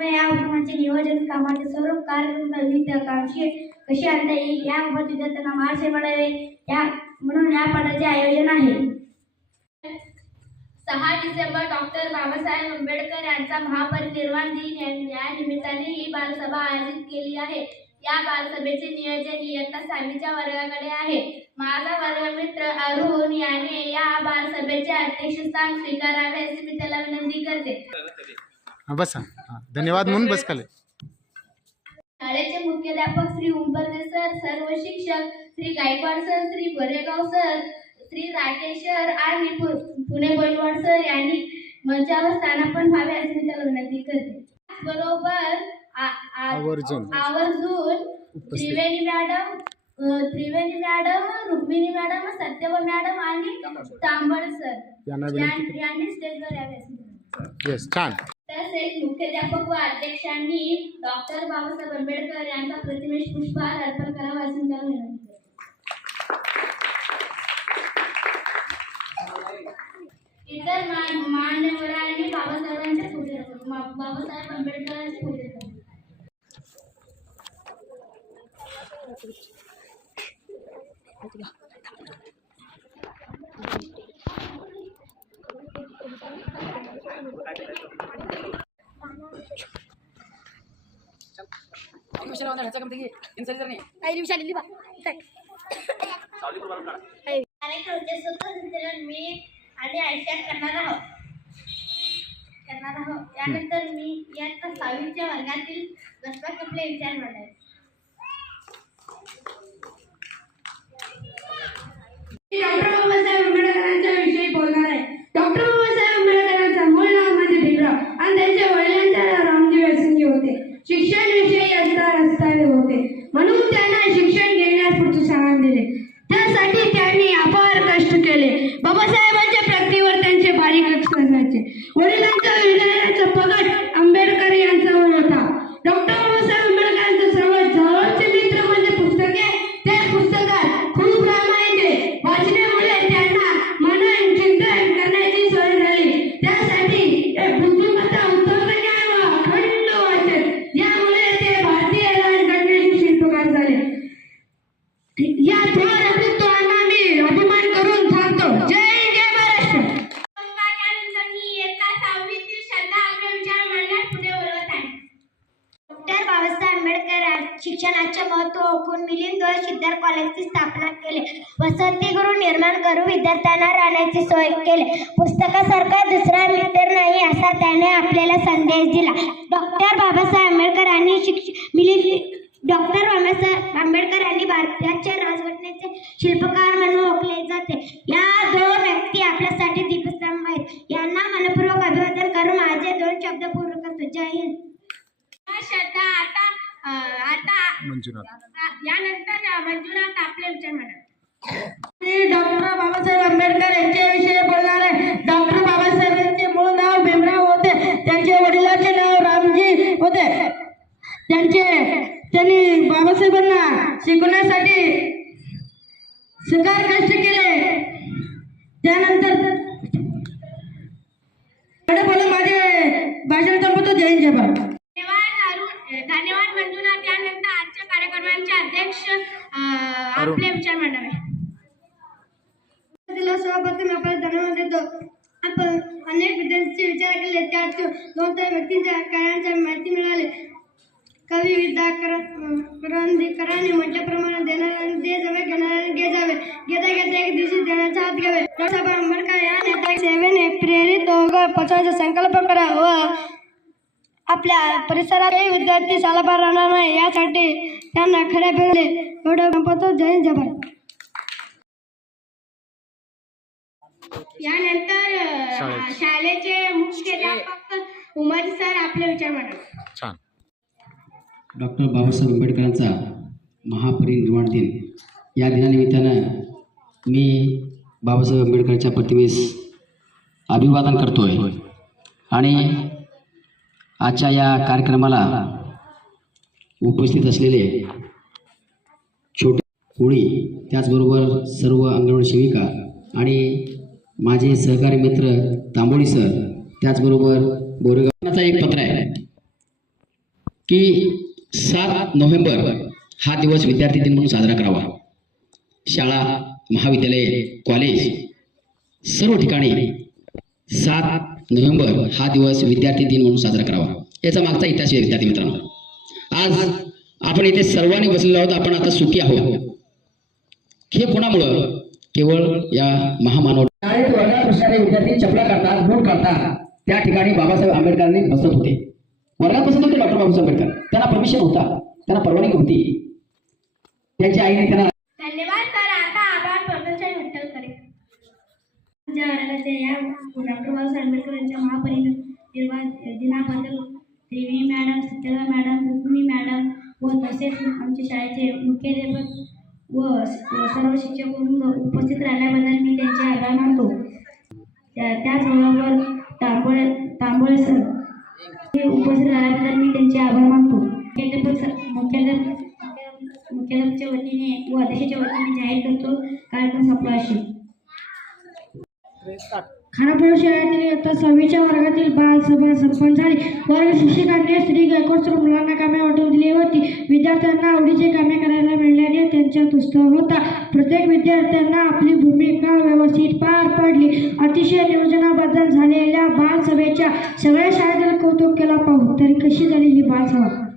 या उपक्रमाचे नियोजन कामाचे सर्व कार्यक्रम विविध कामशी कशी आणता येईल याबाबत विद्यार्थ्यांना मार्गदर्शन मिळावे या म्हणून या पाठाचे आयोजन आहे. सहा डिसेंबर डॉक्टर बाबासाहेब आंबेडकर यांचा महापरिनिर्वाण दिन या- निमित्ताने ही बालसभा आयोजित केली आहे. या बालसभेचे नियोजन इयत्ता सहावीच्या वर्गाकडे आहे. माझा वर्गमित्र अरुण याने या बालसभेचे अध्यक्षस्थान स्वीकारावे असे मी त्याला विनंती करते. बसा धन्यवाद म्हणून बस खाली. शाळेचे मुख्याध्यापक श्री उंबरदे सर सर्व शिक्षक Shri Gaikwad sir Shri Goregaon sir Shri Rakesh sir आणि पुणे बैलवाड सर यांनी मंचावर स्थानापन्न व्हावे असे मी त्याला विनंती करते. बरोबर आवर्जून. Triveni madam Triveni madam Rukmini madam Satyav madam आणि तांबड सर यांना स्टेजवर यावे छान. तसेच मुख्याध्यापक व अध्यक्षांनी डॉक्टर बाबासाहेब आंबेडकर यांचा प्रतिमेश पुष्पहार अर्पण करावा असे मी त्याला विनंती इतर मान- मान्यवरांनी बाबासाहेबांच्या पूजे बाबासाहेब आंबेडकरांची पूजे करावी. कार्यक्रमाचे सूत्रसंचालन मी आणि आयशा करणार आहोत. करणार आहोत. त्यानंतर मी इयत्ता सहावीच्या वर्गातील दसवा कपले विचार मांडायचे. शिक्षणाचे महत्त्व ओळखून मिलिंदवर सिद्धार्थ कॉलेजची स्थापना केली. वसतिगृह निर्माण करून विद्यार्थ्यांना राहण्याची सोय केली. पुस्तकासारखा दुसरा मित्र नाही असा त्याने आपल्याला संदेश दिला. डॉक्टर बाबासाहेब आंबेडकरांनी शिक्ष मिलिंद डॉक्टर बाबासाहेब आंबेडकरांनी भारताच्या राजघटनेचे शिल्पकार म्हणून ओळखले जाते. या दोन व्यक्ती आपल्यासाठी दीपस्तंभ आहेत. यांना मनपूर्वक अभिवादन करून माझे दोन शब्द पूर्ण करतो. जय हिंद. आता आता मंजुनाथ. यानंतर अं, मंजुनाथ आपले विचार म्हणा. डॉक्टर बाबासाहेब आंबेडकर यांच्याविषयी बोलणार आहे. डॉक्टर बाबासाहेबांचे मूळ नाव भीमराव होते. त्यांच्या वडिलांचे नाव रामजी होते. त्यांचे त्यांनी बाबासाहेबांना शिकवण्यासाठी सुकार कष्ट केले. त्यानंतर माझे भाषण संपवतो जय हिंद, जय भारत. धन्यवाद अरुण. धन्यवाद मंजुनाथ. यानंतर आजच्या कार्यक्रमाचे अध्यक्ष. आपले विचार मांडावे. दिला सर्वप्रथम आपल्याला धन्यवाद देतो. आपण अनेक विद्यार्थ्यांचे विचार केले. त्यात दोन चार व्यक्तींच्या कार्यांच्या माहिती मिळाली. कवी विद्याकरांनी म्हटल्याप्रमाणे देणाऱ्याने दे जावे घेणाऱ्याने घे जावे. घेता घेता एक दिवशी देण्याचा हात घ्यावे. डॉक्टर आंबेडकर या नेत्या सेवेने प्रेरित होऊन पक्षाचा संकल्प करा व आपल्या परिसरात विद्यार्थी सालाबार राहणार नाही. यासाठी त्यांना खऱ्या पेरले एवढं संपवतो जय भारत यानंतर शाळेचे. मुख्याध्यापक उमर सर आपले विचार छान डॉक्टर बाबासाहेब आंबेडकरांचा महापरिनिर्वाण दिन. या दिनानिमित्तानं मी बाबासाहेब आंबेडकरांच्या प्रतिमेस अभिवादन करतो आहे आणि आजच्या या कार्यक्रमाला उपस्थित असलेले छोटे कोळी त्याचबरोबर सर्व अंगणवाडी सेविका आणि माझे सहकारी मित्र तांबोळी सर त्याचबरोबर बोरेगावचा एक पत्र आहे की सात नोव्हेंबर हा दिवस विद्यार्थी दिन म्हणून साजरा करावा. शाळा महाविद्यालय कॉलेज सर्व ठिकाणी सात नोव्हेंबर हा दिवस विद्यार्थी दिन म्हणून साजरा करावा. याचा मागचा इतिहास आहे विद्यार्थी मित्रांनो. आज आपण इथे सर्वांनी बसलेलो आहोत. आपण आता सुखी आहोत. हे कोणामुळं? केवळ या महामानव शाळेत वर्गात विद्यार्थी चपला करतात बूट करतात. त्या ठिकाणी बाबासाहेब आंबेडकरांनी बसत आंबेडकर त्यांना परमिशन होता. त्यांना परवानगी होती. त्यांच्या आईने त्यांना धन्यवाद तर आता आभार प्रदर्शन विठ्ठल करे आमच्या या डॉक्टर बाबासाहेब आंबेडकर यांच्या महापरिनिर्वाण दिनाबद्दल Triveni madam Satyata madam Rukmini madam व तसेच आमच्या शाळेचे मुख्याध्यापक व व सर्व शिक्षक उपस्थित राहिल्याबद्दल मी त्यांचे आभार मानतो. त्याचबरोबर तांबोळे तांबोळे सर उपस्थित राहिल्याबद्दल मी त्यांचे आभार मानतो. मुख्याध्यापक मुख्याध्यापक मुख्याध्यापकच्या वतीने व अध्यक्षाच्या वतीने जाहीर करतो. कार्यक्रम संपला असेल खानापूर शहरातील इयत्ता सहावीच्या वर्गातील बालसभा संपन्न झाली. वर्ग शिक्षकांनी श्री गायकवाड सर मुलांना कामे वाटून दिली होती. विद्यार्थ्यांना आवडीचे कामे करायला मिळाल्याने त्यांच्यात उत्साह होता. प्रत्येक विद्यार्थ्यांना आपली भूमिका व्यवस्थित पार पडली. अतिशय नियोजनाबद्दल झाली. बालसभेच्या सगळ्या शाळेतील कौतुक केला पाहू तरी कशी झाली ही बालसभा